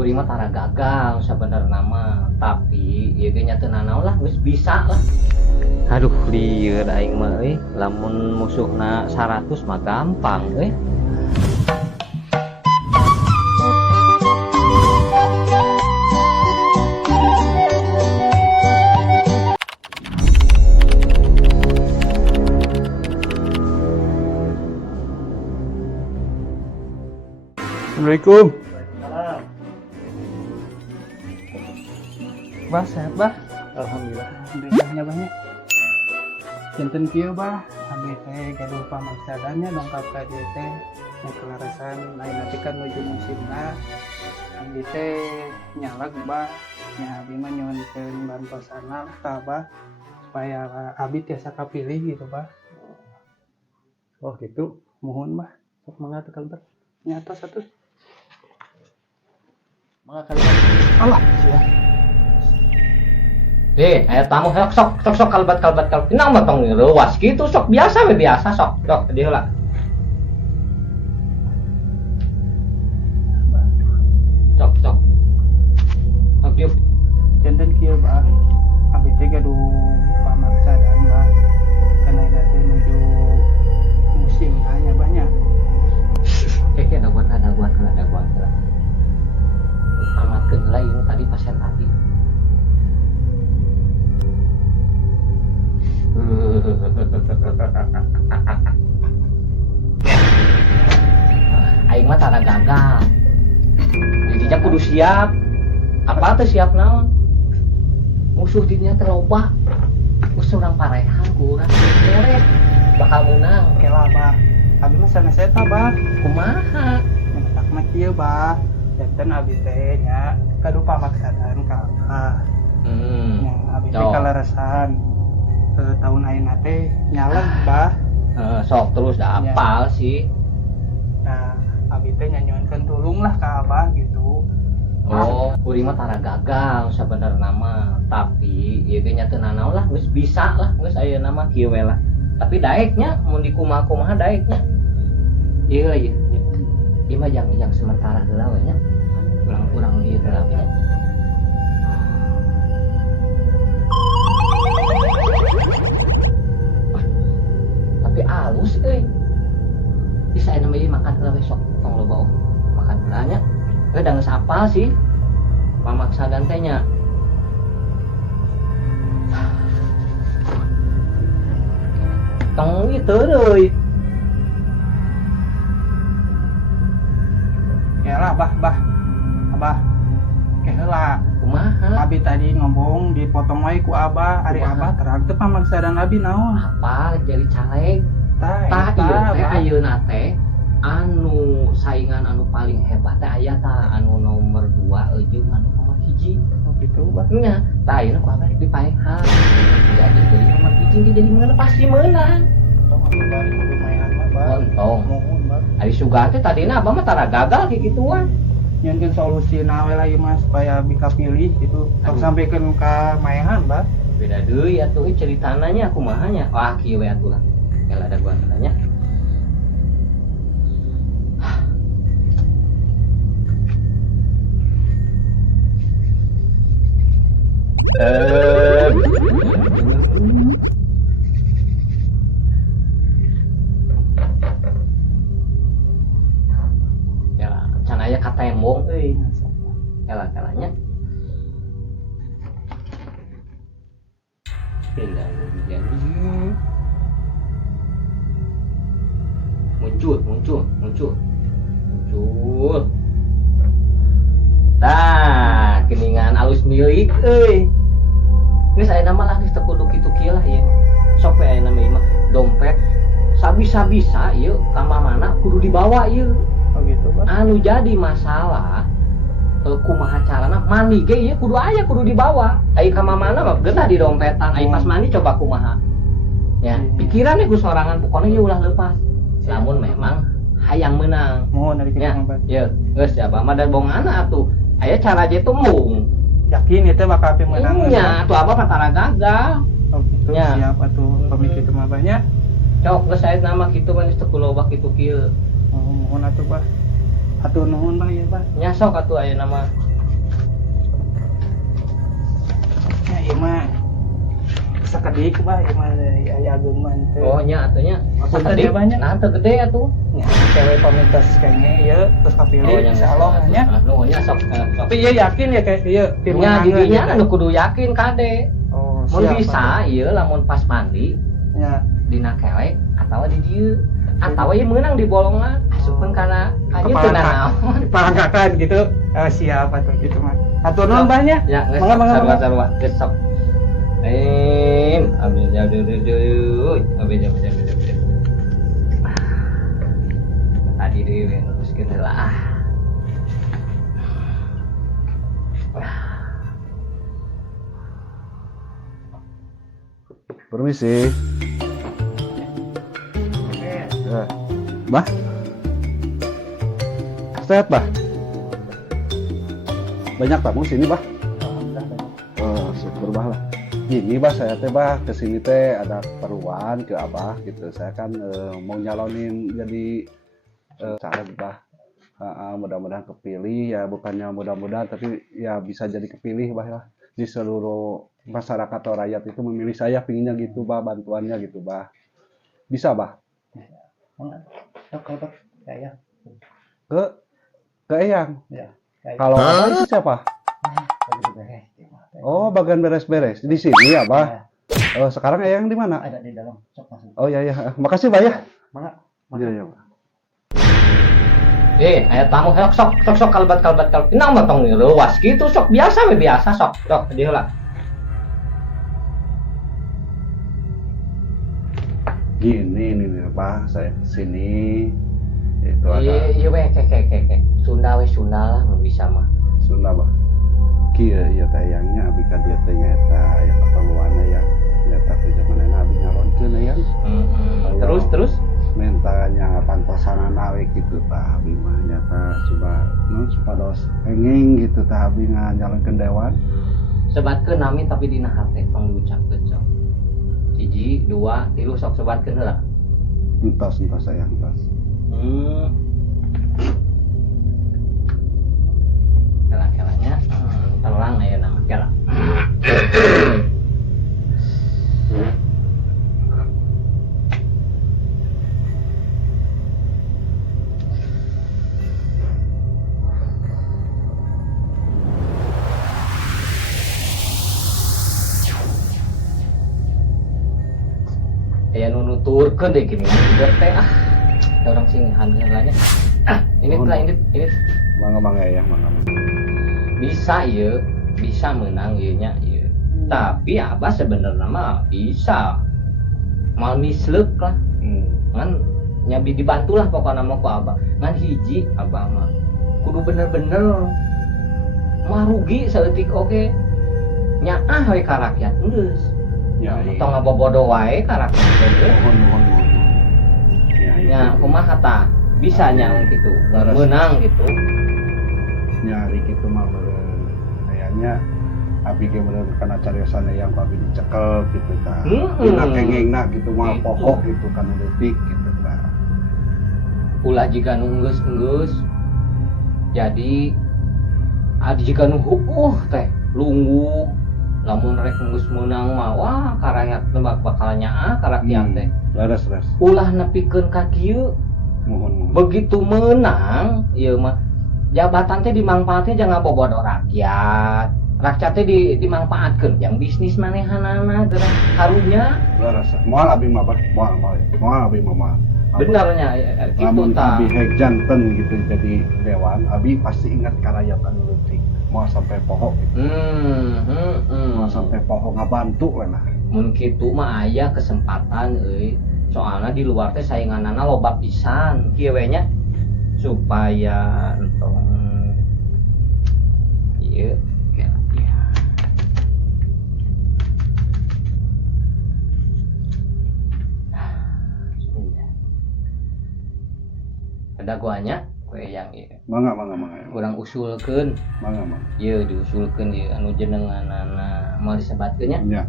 Kuring mah tara gagal sebenarnya mah, tapi ieu ge nya teu nanaon lah geus bisa lah. Aduh lieur aing mah euy, lamun musuhna 100 mah gampang euy. Assalamualaikum. Bah, sehat bah. Alhamdulillah. Alhamdulillahnya banyak. Janten kieu bah, kami teh gaduh pamaksadannya dongkap ka dieu teh yang kelarasan lain nanti kan menuju musimna. Kami teh nyalag bah, nya abi mah nyuwunkeun bantosana ka bah supaya abi tiasa kapilih gitu bah. Oh gitu. Mohon bah, Sok mangga teu kalbar. nyata satu. Mangga kalbar. Allah, sia. Aya tamu sok kalbat. Inang mah tong leuwas kitu sok biasa we biasa sok di heula. Sok. Sok diuk. Janten kieu bah, abi teh gaduh pamaksadan bah. Karena nanti menuju musim hanya banyak. Keke ada buat lah. Amatkeun heula ieu tadi pasien tadi. Aing mah tara gagal. Jadinya kudu siap. Apa tuh siap naon? Musuh dinya terloba. Musuh urang parehan ku urang beres. Bakal menang. Oke lah bah, abi mah sanes eta bah. Kumaha? Mentak mah kieu bah, janten abi teh nya kadu pamaksadan ka abah. Nya abi teh Cok. kaleresan ke tahun ayeuna teh nyaleg bah. Sok terus dah Ya. apal sih. Nah, abi teh nyanyuankeun tulung lah ka abah gitu. Oh, kuring mah tara gagal sebenarnya mah, tapi ieu ge nya teu nanaon lah geus bisa lah geus ayeuna mah kieu we lah. Tapi daeknya mun di kumaha daeknya. Ieu mah yang sementara heula we nya. Urang ieu heula we nya. Tapi alus euy. Bisa aya ieu makan heula besok tong loba makan heula nya. Da geus apal sih. Pamaksadan teh nya. Tong ieu teu deui. Ya lah bah, abah ke heula. Kumaha? Abi tadi ngomong dipotong wae ku abah, ari Kumaha? abah terang teu pamaksadan abi naon. Apa jadi caleg? Tah, Tah eta, ieu teh bah. ayeuna teh anu saingan anu paling hebat teh aya tah anu nomor 2 jeung anu nomor 1. Oh gitu bah. Nya, tah ayeuna ku abah dipaehan. Jadi dari nomor 1 ge jadi menang pasti menang. Tong abi bari kudu maean mah bah. Ontong. Mohon bah. Ari Sugah teh tadina abah mah tara gagal kayak gituan. Nyeunkeun solusi nawe lagi mas supaya bisa pilih gitu. Sok Aduh. sampaikan ka maehan bah. Beda deui atuh ceritana nya kumaha nya. Wah kieu we atuh lah. Kalau ada gua nanya. Ya, can aya katembong euy. Kala-kalanya. Pindah jadi muncul. Nah, keningan alus milik euy. Geus aya nama lah geus teu kudu kitu kieu lah ieu. Sok we aya nama ieu mah dompet sabisa-bisa ieu ka mamana kudu dibawa ieu. Oh gitu bah. Anu jadi masalah kumaha carana mandi ge ieu kudu dibawa. Ai ka mamana mah geunah di dompetan, ai pas mandi coba kumaha. Ya, pikirannya gue sorangan pokoknya ieu ulah leupas. Lamun memang hayang menang. Mohon dari Ya, kita bah. ya, geus ya abah mah dan bongana atuh. Aya cara je tumbung. Yakin itu bakal pemenang. Nya, atuh abah mah tara gagal. Oh gitu. Ya. Siap atuh pemikir itu mah banyak. Cok geus aya nama kitu mah geus teu kuloba kitu kieu. Oh, mohon atuh bah. Atuh nuhun bah ya bah. Nya sok atuh aya nama Ya ieu mah sakedik bah ieu mah dari aya ageung mah teh. Oh nya atunya Punten ya, Bah, nya. nah teu gede atuh. Ya, cewek pamitas kayaknya ieu terus kapilih nya insyaallah nya. anu nya sok Tapi ieu yakin ya kayak ieu tim nya menangan didinya ya, anu kudu yakin kade. Oh, Mun siap, bisa ieu lamun pas mandi Ya. dina kelek atawa di dieu atawa ieu meunang di bolongan asupkeun kana ieu teu Kepala nanaon. palangkakan gitu. Siap atuh gitu mah. Atur nuhun Bah nya. Ya, geus Mangga. sarua geus sok. Abi jauh. Tadi dewe terus gitu lah. Permisi. Ya. Bah. Sehat, Bah? Banyak tamu sini, Bah? Oh, syukur, Bah lah. Gini, Bah, saya teh, Bah, kesini teh ada keperluan ke Abah gitu. Saya kan mau nyalonin jadi caleg, Bah. Mudah-mudahan kepilih, ya bukannya mudah-mudahan, tapi ya bisa jadi kepilih, Bah lah. Di seluruh masyarakat atau rakyat itu memilih saya, pinginnya gitu, Bah, bantuannya gitu, Bah. Bisa, Bah? Ya. Ke Eyang. Ya. Kalau Abah itu siapa? Oh, bagian beres-beres di sini ya, Bah. Oh, sekarang Eyang di mana? Ada di dalam. Sok masuk. Oh ya ya, makasih, Bah ya. Mangga. Iya ya, Bah. Aya tamu sok kalbat. Inang motong leuwas kitu sok biasa we biasa sok di heula. Gini nih, Bah, saya kesini. Itu ada Iya we ke. Sunda lah mun bisa mah. Sunda, Bah. Kieu ieu teh Eyangnya abi ka dieu teh nyaeta aya keperluanna ya. Nyaeta teh zamanna abi nyalonkeun Eyang. Terus Mentanya pantosan nawe gitu tah abi mah nyata coba supados enging gitu tah abi nganyalonkeun dewan. sebatkeun nami tapi dina hate tong diucapkeun sok. 1 2 3 sok sebatkeun heula. Entos sayang entos. Kela-kelanya terang aya nama kela. Aya nu nuturkeun deh gini udah teh orang singhan heulanya. Ini telah ini Mangga ya, mangga. bisa ya bisa menang ieu nya ieu. Tapi Abah sebenarnya mah bisa mal misleuk lah. Ngan nyabi dibantu lah pokoknya mah ku Abah. Ngan hiji Abah mah kudu bener-bener mah rugi saeutik oge. Nyaah we ka rakyat geus. Ya, Tong ngabobodo wae ka rakyat geus. mohon. Nya kumaha tah? Bisa nya gitu. Menang gitu. Nyari gitu mah meureun. Kayaknya abi ge meureun kana cariosan yang abi dicekel gitu tah. Dina kengengna gitu mah Gitu. pokok gitu kan leutik gitu tah. Ulah jika nunggus jadi jika nunggu teh lunggu lamun rek nunggus menang mah wah karakyat tebak bakal nyaah karakyat teh Leres. ulah nepikeun ka kieu Mohon. begitu menang ieu mah jabatan teh dimanfaatkeun jangan bobodo rakyat teh dimanfaatkeun yang bisnis manehanana geura karunya Leres. Moal abi mah, Bah. Moal abi mah. benernya kitu Namun tah abi hek janten gitu jadi dewan, abi pasti ingat karakyatan leutik. Mau sampai pohon gitu. Mau sampai pohon ngabantu lah. Mun kitu mah aya kesempatan euy. Soalna di luar teh sainganana loba pisan kieu we nya supaya entong ieu ya. Ada guanya kue yang ieu. Mangga. Kurang usulkeun. Mangga. Ieu diusulkeun ieu anu jenenganana mau disebatkeun nya. Ya.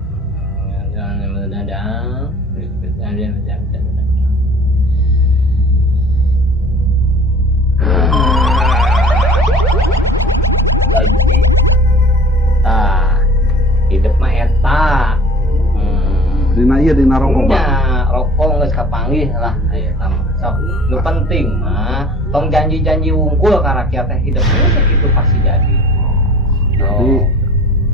Lagi hidup mah dina ieu dina rokok nya bah. rokok geus kapanggih lah aya mah sok nu penting mah tong janji-janji wungkul ka rakyat teh hidup geus sakitu pasti jadi. Jadi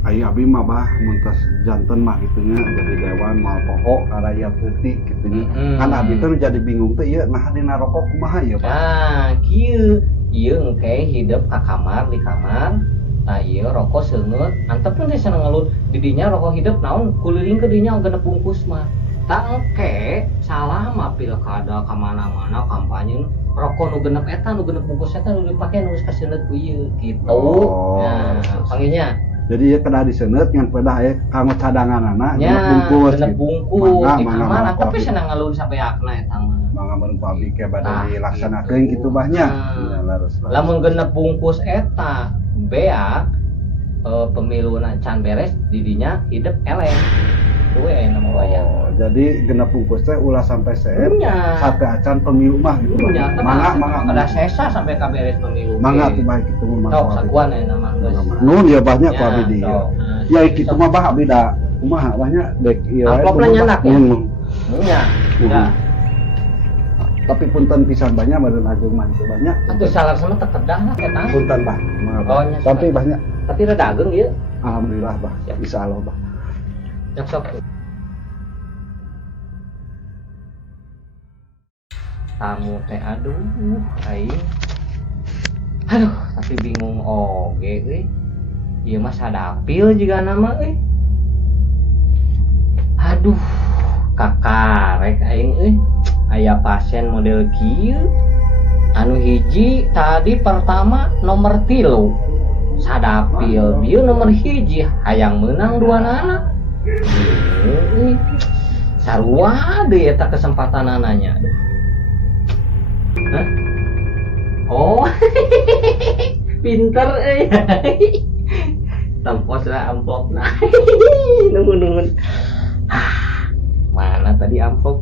ai abi mah bah mun tos janten mah kitu nya jadi dewan moal pokok ka rakyat teutik kitu nya. Kan abi teh jadi bingung teh ieu nah dina rokok kumaha ieu bah. Nah, kieu engke hidup ka kamar di kamar. Nah, ieu rokok seungeut, antepun teh cenah ngelut di dinya rokok hidup naon kuliling ke dinya genep bungkus mah. Tak engke salah mah pilkada ka mana-mana kampanye rokok nu genep eta nu genep bungkus eta nu dipake nu geus kaseuneut ku ieu gitu. Oh. Nah, panggilnya Jadi ieu kedah diseuneut ngan pedah aya kanggo cadanganana nya bungkus. genep gitu. bungkus di Mangga, kamar mangga, tapi abi. cenah ngelut sampai akna eta mah. Mangga mun pabrik ke bade Tah, dilaksanakeun kitu bahnya. Nah. Ya, laras. Lamun genep bungkus eta bea pemiluna can beres didinya hidup eleng tuh nama wayang. Oh, jadi genep bungkus teh ulah sampai seet. Nya Sate acan pemilu mah gitu. nya Mangga. ada sesa sampai ka beres pemilu Mangga tuh baik itu mah. sok sakuan ya nama geus Nun ya banyak ku abi di. sok. Ya kitu mah bah abi da kumaha banyak dek ieu wae. Amplopna nyenak ya? nya Mhm. ya Tapi punten pisan banyak meureun ajeung mah itu banyak. atuh salar sama tekedah lah eta Punten bah. Maaf. Oh, nya, Tapi sok. banyak. tapi rada ageng ieu Alhamdulillah bah. Siap. Insyaallah bah. sok tamu teh aduh aduh tapi bingung oge euy ieu mah sadapil juga nama euy aduh kakarek aing euy aya pasien model kieu anu hiji tadi pertama nomor 3 sadapil bieu nomor hiji hayang menang dua nana sarua deui eta kesempatan ananya aduh. Hah? Oh pinter tampos lah amplop nah nungun mana tadi amplop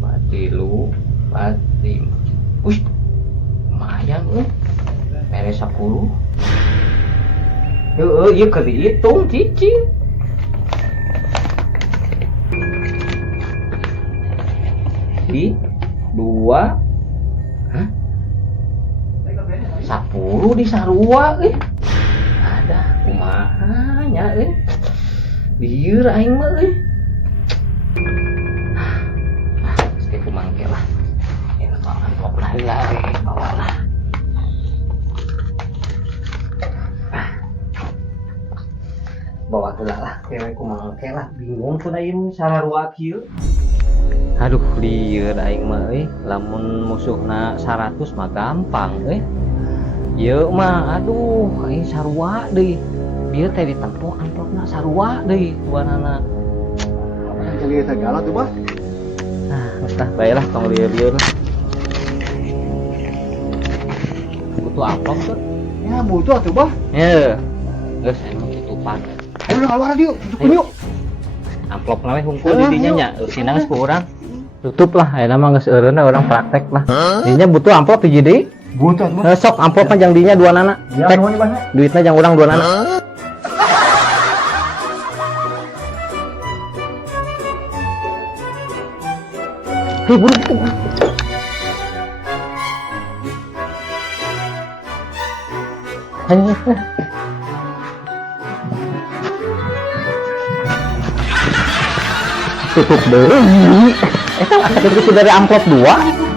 Patilu Patim wih lumayan beres 10 iya ke dihitung cicing di 2 hah? 10 di sarua ada kumahanya lieur aing mah sekitu mangke lah ya makan kok lari bawalah bawa heula lah kewe kumangke lah bingung pun aing sararua kieu. Aduh lieur aing mah lamun musuhna 100 mah gampang ieu mah aduh aing sarua deui bieu teh ditempo amplopna sarua deui tuanana Jadi segala tuh bah. nah geus tah bae lah tong lieur-lieur butuh amplop tuh Ya butuh atuh bah. ya geus emang tutupan Ayo ngaluar yuk, tutupin yuk. amplop nawe hungkul di dinya nya sinang geus ku urang tutup lah ayeuna mah geus eureunna urang praktek lah dinya butuh amplop hiji deui Butuh atuh bah. sok amplopna jang dinya dua nana Ya cek nuhun banyak. duitna jang urang dua nana hei buru gitu hanya tutup deh eta sakit dari amplop 2